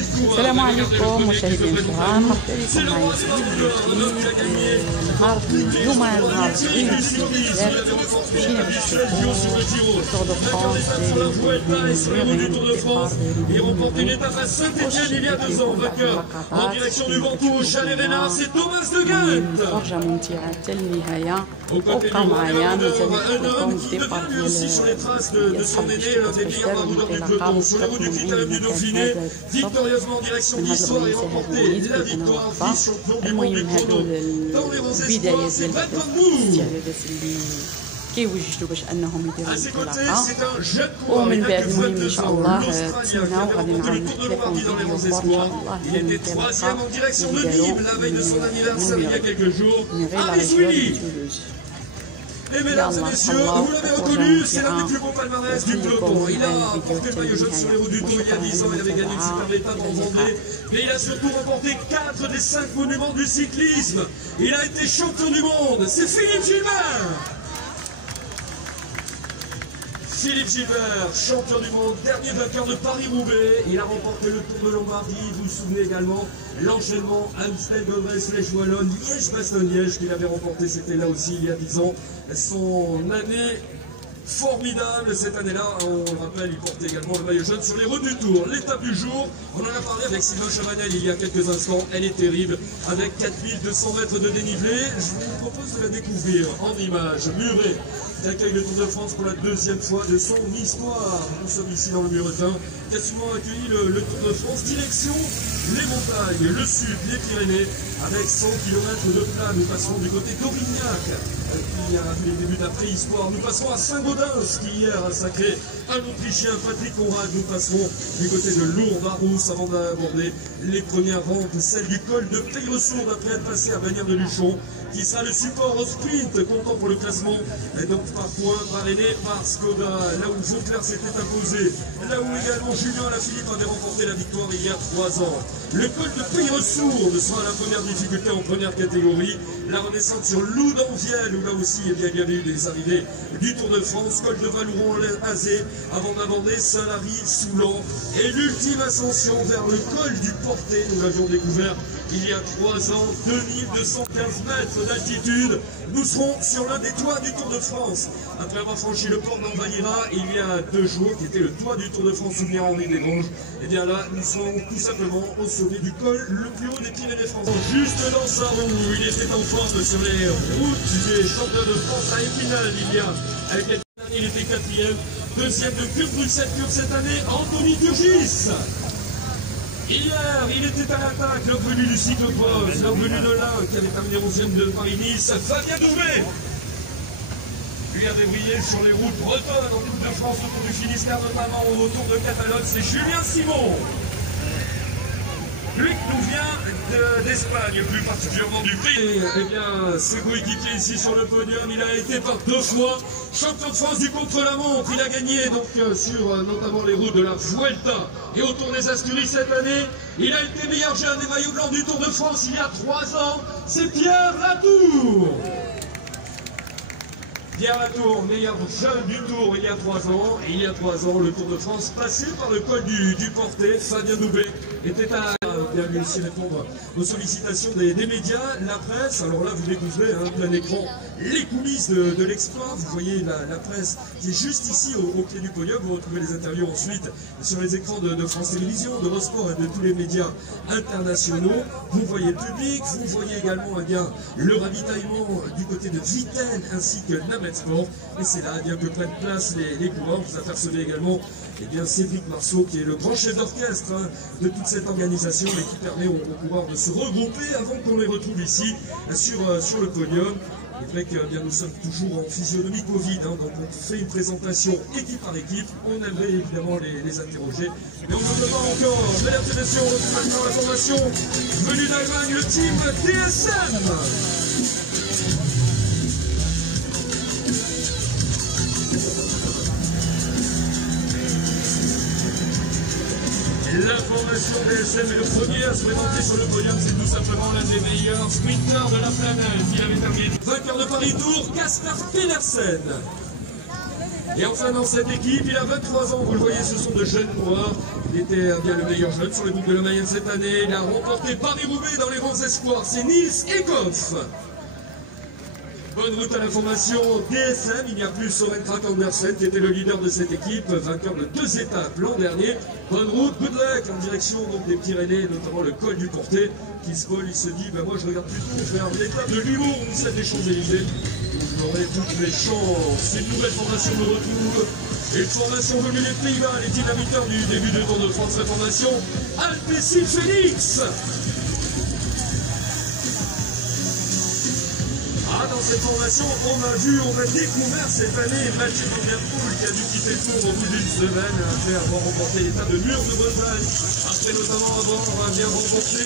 السلام عليكم مشاهدينا الكرام، مرحبا بكم معي في فيديو جديد. اليوم نهار زوين بزاف، مشينا باش نشوفو التور دو فرانس فرجة ممتعة حتى للنهاية. وبقاو معايا مازال نشوفكم الديبار ديال الصحاب الانطلاقة والسباق المهم victorieusement en direction de l'histoire et remporter la victoire vice-champion du monde du chrono dans les rosés espoirs. C'est Brett Van Moer. كيوجدوا باش انهم يديروا الانطلاقه ومن بعد المهم ان شاء الله تسناو غادي نعاود نحكي لكم فيديو اخر ان شاء الله Il était troisième en direction de Nîmes la veille de son anniversaire il y a quelques jours. Alice Willy. Et mesdames et messieurs, vous l'avez reconnu, c'est l'un des plus beaux palmarès du peloton. Il a porté le maillot jaune sur les routes du Tour il y a 10 ans, il avait gagné une super étape en Vendée, mais il a surtout remporté 4 des 5 monuments du cyclisme. Il a été champion du monde, c'est Philippe Gilbert. Philippe Gilbert, champion du monde, dernier vainqueur de Paris-Roubaix. Il a remporté le Tour de Lombardie. Vous vous souvenez également l'enchaînement Amstel-Gold-Race-Liège-Wallonne, Liège-Bastogne-Liège qu'il avait remporté. C'était là aussi il y a 10 ans. Son année formidable cette année-là. On le rappelle, il portait également le maillot jaune sur les routes du Tour. L'étape du jour, on en a parlé avec Sylvain Chavanel il y a quelques instants. Elle est terrible avec 4200 mètres de dénivelé. Je vous propose de la découvrir en images murées. Qui accueille le Tour de France pour la deuxième fois de son histoire. Nous sommes ici dans le Muretin, qui a souvent accueilli le Tour de France. Direction les montagnes, le sud, les Pyrénées, avec 100 km de plat. Nous passerons du côté d'Aurignac, qui a vu les débuts de la préhistoire. Nous passerons à Saint-Gaudens, qui hier a sacré un Autrichien, Patrick Conrad. Nous passerons du côté de Lourdes-Barousse avant d'aborder les premières rampes, celle du col de Peyresourde après être passé à Bagnères-de-Luchon, qui sera le support au sprint, comptant pour le classement, et donc par points, parrainé par Skoda, là où Vauclair s'était imposé, là où également Julien Alaphilippe avait remporté la victoire il y a 3 ans. Le col de Peyresourde sera la première difficulté en première catégorie, la redescente sur Loudanvielle, où là aussi il y a eu des arrivées du Tour de France, col de Valouron-Azé, avant d'aborder Saint-Lary-Soulan, et l'ultime ascension vers le col du Portet, nous l'avions découvert il y a 3 ans, 2215 mètres d'altitude. Nous serons sur l'un des toits du Tour de France. Après avoir franchi le port d'Envalira il y a 2 jours, qui était le toit du Tour de France, souvenir Henri Desgranges, et bien là, nous serons tout simplement au sommet du col le plus haut des Pyrénées françaises. Juste dans sa roue, il était en forme sur les routes des championnats de France à Épinal il y a quelques années. Il était 4e, 2e de Cure-Bruxelles-Cure cette année, Anthony Turgis. Hier, il était à l'attaque, le venu du cyclocross, le venu de l'Ain, qui avait terminé 11e de Paris-Nice, Fabien Douvet. Lui avait brillé sur les routes bretonnes en Coupe de France, autour du Finistère, notamment au Tour de Catalogne, c'est Julien Simon. Lui qui nous vient d'Espagne, plus particulièrement du pays. Eh bien, ses coéquipiers ici sur le podium, il a été par 2 fois champion de France du contre-la-montre. Il a gagné donc sur notamment les routes de la Vuelta et au Tour des Asturies cette année. Il a été meilleur jeune des maillots blancs du Tour de France il y a 3 ans. C'est Pierre Latour. Pierre Latour, meilleur jeune du Tour il y a 3 ans. Et il y a 3 ans, le Tour de France passé par le col du Portet. Fabien Doubet était à bien lui aussi répondre aux sollicitations des médias, la presse. Alors là, vous découvrez plein écran les coulisses de l'exploit. Vous voyez la presse qui est juste ici au pied du podium. Vous retrouvez les interviews ensuite sur les écrans de France Télévisions, de Eurosport et de tous les médias internationaux. Vous voyez le public, vous voyez également le ravitaillement du côté de Vittel ainsi que Namet Sport. Et c'est là que prennent place les coureurs. Vous apercevez également Cédric Marceau qui est le grand chef d'orchestre de toute cette organisation et qui permet aux coureurs de se regrouper avant qu'on les retrouve ici sur le podium. Il est vrai que nous sommes toujours en physionomie Covid, donc on fait une présentation équipe par équipe. On aimerait évidemment les interroger, mais on ne peut pas encore. Mesdames et messieurs, on retrouve maintenant la formation venue d'Allemagne, le team DSM. La formation DSM est le premier à se présenter sur le podium, c'est tout simplement l'un des meilleurs sprinteurs de la planète. Il avait terminé vainqueur de Paris Tour, Kasper Pedersen. Et enfin dans cette équipe, il a 23 ans, vous le voyez, ce sont de jeunes coureurs. Il était bien le meilleur jeune sur le groupe de la Mayenne cette année. Il a remporté Paris-Roubaix dans les rangs espoirs, c'est Nils Eekhoff. Bonne route à la formation DSM, il n'y a plus Soren Kragh Andersen qui était le leader de cette équipe, vainqueur de 2 étapes l'an dernier. Bonne route, good luck en direction donc, des Pyrénées, notamment le col du Portet. Qui se vole, il se dit, moi je regarde plutôt faire l'étape de l'humour, celle des Champs-Élysées. Vous aurez toutes les chances. C'est une nouvelle formation de retour. Une formation venue des Pays-Bas, les dynamiteurs du début de Tour de France, la formation Alpecin Phoenix. Dans cette formation, on a découvert cette année Mathieu Van Der Poel qui a dû quitter le tour au bout d'une semaine après avoir remporté l'étape de Mur de Bretagne, après notamment avoir bien remporté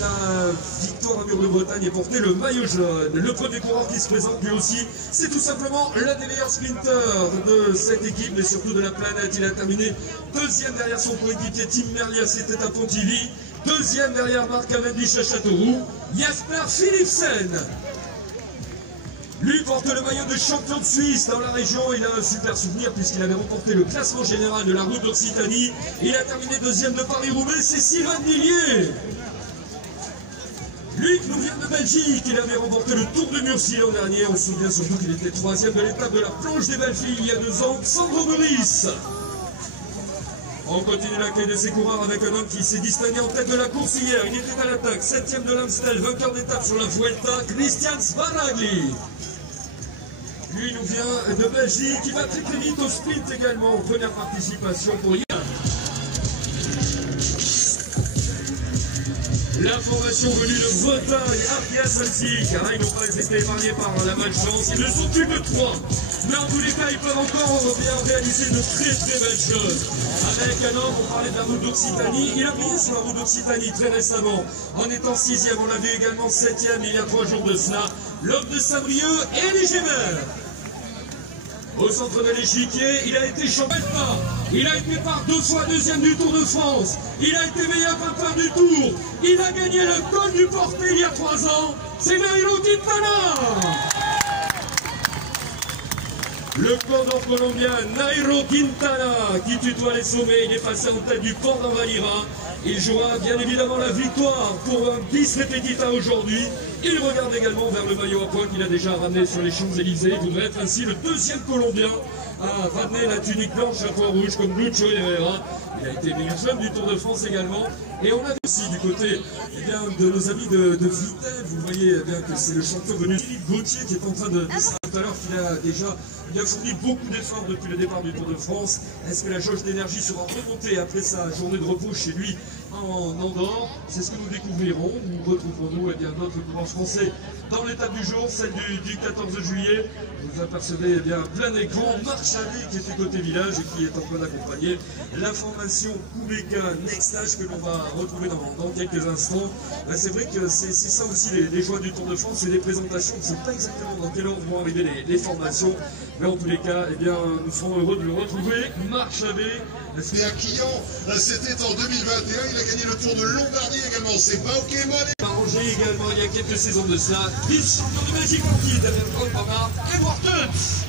la victoire à Mur de Bretagne et porté le maillot jaune. Le premier coureur qui se présente lui aussi, c'est tout simplement l'un des meilleurs sprinteurs de cette équipe, mais surtout de la planète. Il a terminé deuxième derrière son coéquipier Tim Merlier, c'était à Pontivy, deuxième derrière Marc Cavendish à Châteauroux, Jasper Philipsen. Lui porte le maillot de champion de Suisse dans la région. Il a un super souvenir puisqu'il avait remporté le classement général de la route d'Occitanie. Il a terminé deuxième de Paris-Roubaix, c'est Sylvain Millier. Lui qui nous vient de Belgique, il avait remporté le Tour de Murcie l'an dernier. On se souvient surtout qu'il était troisième de l'étape de la planche des belles filles il y a 2 ans, Sandro Meurice. On continue l'accueil de ses coureurs avec un homme qui s'est distingué en tête de la course hier. Il était à l'attaque, 7e de l'Amstel, vainqueur d'étape sur la Vuelta, Christian Sbaragli. Lui nous vient de Belgique, il va très très vite au sprint également, première participation pour rien. La formation venue de Bretagne, Arkea Salsi, car là ils n'ont pas été épargnés par la malchance, ils ne sont plus que 3. Mais en tous les cas, ils peuvent encore bien réaliser de très très belles choses. Avec un homme, on parlait de la route d'Occitanie, il a brillé sur la route d'Occitanie très récemment, en étant 6e, on l'a vu également 7e il y a 3 jours de cela, l'homme de Saint-Brieuc et les Gémères. Au centre de l'échiquier, il a été champion. Il a été par 2 fois 2e du Tour de France. Il a été meilleur vainqueur du Tour. Il a gagné le col du Portet il y a 3 ans. C'est Nairo Quintana. Le coureur colombien Nairo Quintana qui tutoie les sommets. Il est passé en tête du Port d'Envalira. Il jouera bien évidemment la victoire pour un bis repetita aujourd'hui. Il regarde également vers le maillot à points qu'il a déjà ramené sur les Champs-Élysées. Il voudrait être ainsi le 2e Colombien à ramener la tunique blanche à points rouges comme Lucho Herrera. Il a été meilleur jeune du Tour de France également. Et on a aussi du côté de nos amis de Vittel, vous voyez bien que c'est le champion venu Philippe Gauthier qui est en train de tout à l'heure qu'il a déjà fourni beaucoup d'efforts depuis le départ du Tour de France. Est-ce que la jauge d'énergie sera remontée après sa journée de repos chez lui en Andorre? C'est ce que nous découvrirons. Nous retrouverons-nous d'autres coureurs français dans l'étape du jour, celle du 14 juillet. Vous apercevez plein écran Marc Chavet qui était côté village et qui est en train d'accompagner la formation Kubeka Nextage que l'on va retrouver dans quelques instants. C'est vrai que c'est ça aussi les joies du Tour de France, c'est des présentations. On ne sait pas exactement dans quel ordre vont arriver les formations. Mais en tous les cas, nous serons heureux de le retrouver. Marc Chavet. C'est un client, c'était en 2021, il a gagné le Tour de Lombardie également, c'est Bauke Monet. Arrangé également il y a quelques saisons de cela, vice-champion de Belgique en titre, avec Paul Edward Tuts.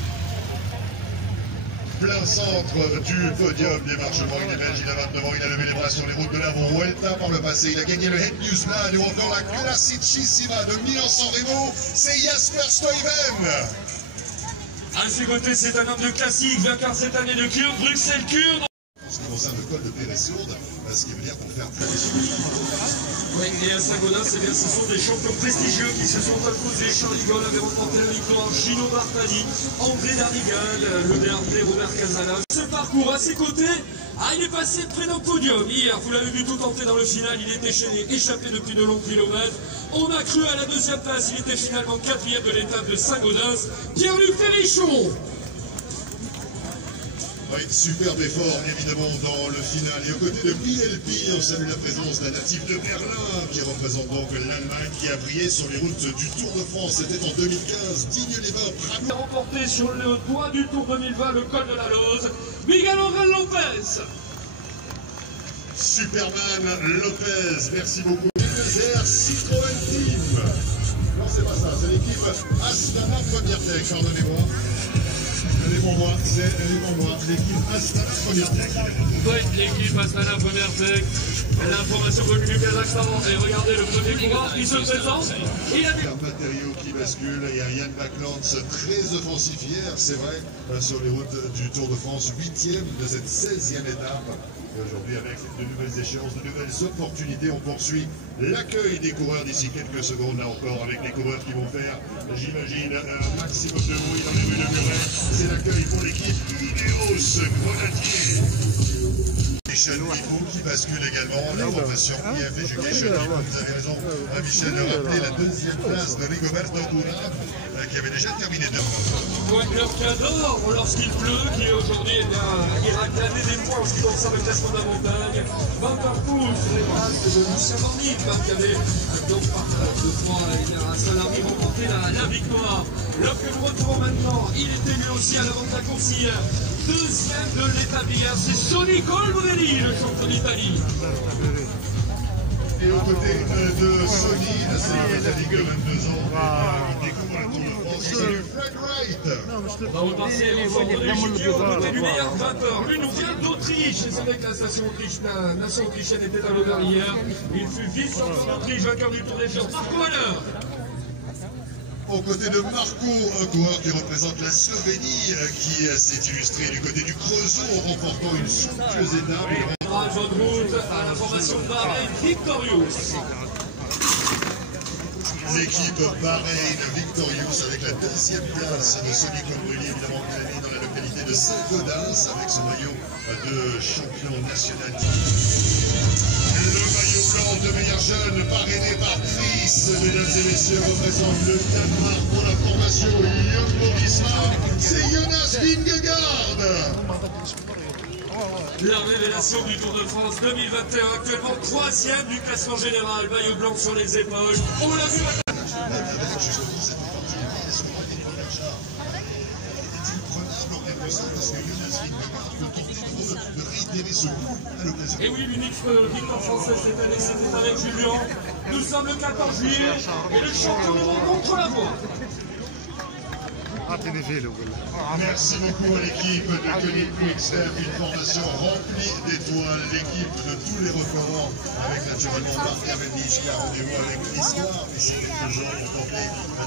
Plein centre du podium des marchements, il est belge, il a 29 ans, il a levé les bras sur les routes de la Vuelta par le passé, il a gagné le Het Newsblad ou encore la Classicissima de Milan-San Remo, c'est Jasper Stuyven. À ses côtés, c'est un homme de classique, vainqueur cette année de Kurde, Bruxelles-Kurde. En ce qui concerne le col de Pérez-Sourde, ce qui veut dire qu'on fait très oui, et à Saint-Gaudens, ce sont des champions prestigieux qui se sont imposés. Charles Gaulle avait remporté la victoire, Gino Bartali, André Darrigal, le Béarnais Robert Casala. Ce parcours à ses côtés, il est passé près d'un podium. Hier, vous l'avez vu tout tenter dans le final, il était échappé depuis de longs kilomètres. On a cru à la 2e place, il était finalement 4e de l'étape de Saint-Gaudens. Pierre-Luc Ferrichon. Oui, superbe effort évidemment dans le final. Et aux côtés de PLP, on salue la présence d'un natif de Berlin qui représente donc l'Allemagne qui a brillé sur les routes du Tour de France. C'était en 2015. Digne-les-Bains. Il a remporté sur le toit du Tour 2020 le col de la Lose. Miguel Angel Lopez. Superman Lopez, merci beaucoup. Desert Citroën Team. Non, c'est pas ça, c'est l'équipe Astana Première Tech, pardonnez-moi. Elle est pour moi, l'équipe Astana Première Tech. Oui, l'équipe Astana Première Tech. L'information venue du Kazakhstan. Et regardez le premier coureur qui se présente. Il a des matériaux qui basculent. Il y a Yann Backlantz très offensif hier, c'est vrai, sur les routes du Tour de France, 8e de cette 16e étape. Et aujourd'hui, avec de nouvelles échéances, de nouvelles opportunités, on poursuit l'accueil des coureurs d'ici quelques secondes, là encore, avec les coureurs qui vont faire, j'imagine, un maximum de bruit dans les rues de Muret. C'est l'accueil pour l'équipe Ineos Grenadier. Michel Hippo qui bascule également, la formation IF Education. Vous avez raison, Michel, de rappeler la deuxième place de Rigoberto Urán, qui avait déjà terminé devant. Le cador, lorsqu'il pleut, qui aujourd'hui ira glaner des points en ce qui concerne le classement de la montagne. 20 pouces, les masques de Lucien Morny, qui avait donc par deux fois un salarié remporté la victoire. Le que nous retrouvons maintenant, il était lui aussi à l'avant de la course hier. Deuxième de l'étape hier, c'est Sonny Colbrelli, le champion d'Italie. Et aux côtés de Sonny, c'est la Ligue de 22 ans, qui découvre le Tour de France, c'est le Flag Wright. On va repartir aux côté du meilleur grimpeur. Lui nous vient d'Autriche. Et c'est vrai que la nation autrichienne était à l'honneur hier. Il fut vice-champion d'Autriche, vainqueur du Tour des Géants. Marco Haller. Aux côtés de Marco, un coureur qui représente la Slovénie, qui s'est illustré du côté du Creusot en remportant une somptueuse étape. Jaune route à la formation de Bahreïn Victorious. L'équipe Bahreïn Victorious avec la deuxième place de Sonny Colbrelli, évidemment qui l'a mis dans la localité de Saint-Gaudens avec son maillot de champion national. Le maillot blanc de meilleur jeune parrainé par Chris, mesdames et messieurs, représente le Danemark pour la formation Jumbo-Visma, c'est Jonas Vingegaard. La révélation du Tour de France 2021, actuellement 3e du classement général, maillot blanc sur les épaules. On l'a vu à Avec justement cette opportunité, est-ce qu'on va définir le char? Est-il prenable en quelque sorte parce que Jonas Vingegaard peut tenter de réitérer ce coup à l'occasion? Et oui, l'unique victoire française cette année, c'était avec Julien. Nous sommes le 14 juillet et le champion du monde contre la voie. Merci beaucoup à l'équipe de Koenig Quick-Step, une formation remplie d'étoiles, l'équipe de tous les records, avec naturellement Marc Cavendish qui a rendez-vous avec l'histoire, et ces quelques jours ont tenté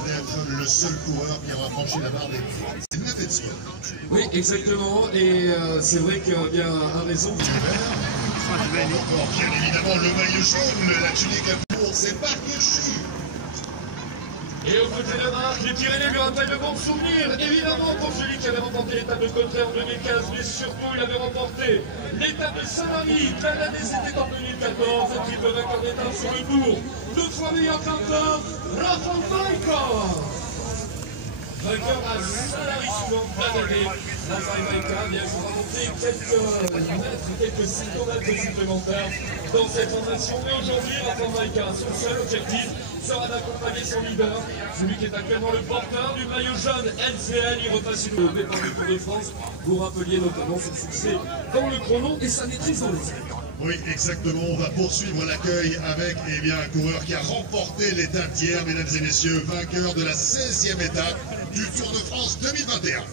d'être le seul coureur qui aura franchi la barre des points. C'est une fête soi. Oui, exactement, et c'est vrai qu'il y a un raison. Bien évidemment, le maillot jaune, la tunique à pour, c'est Bakirchu. Et aux côtés de Marc, les Pyrénées lui rappellent de bons souvenirs, évidemment pour celui qui avait remporté l'étape de Côte en 2015, mais surtout il avait remporté l'étape de Saint-Marie. L'année c'était en 2014, un triple vainqueur d'étape sur le Tour. 2 fois meilleur grimpeur, Rafał Majka. Vainqueur à Saint-Marie souvent plein d'années. Rafał Majka vient pour remonter quelques mètres, quelques kilomètres supplémentaires dans cette formation. Mais aujourd'hui, Rafał Majka, son seul objectif sera d'accompagner son leader, celui qui est actuellement le porteur du maillot jaune LCL. Il repasse une départ du Tour de France. Vous rappeliez notamment son succès dans le chrono et sa maîtrise dans les airs. Oui, exactement. On va poursuivre l'accueil avec un coureur qui a remporté l'étape d'hier, mesdames et messieurs, vainqueur de la 16e étape du Tour de France 2021.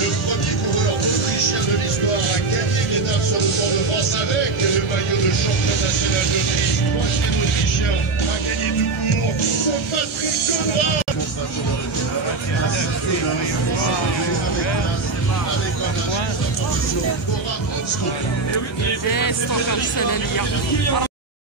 Le premier coureur autrichien de l'histoire a gagné l'étape sur le Tour de France avec le maillot de champion national d'Autriche. Troisième autrichien a gagné tout court, c'est Patrick Conrad. Destra personnel.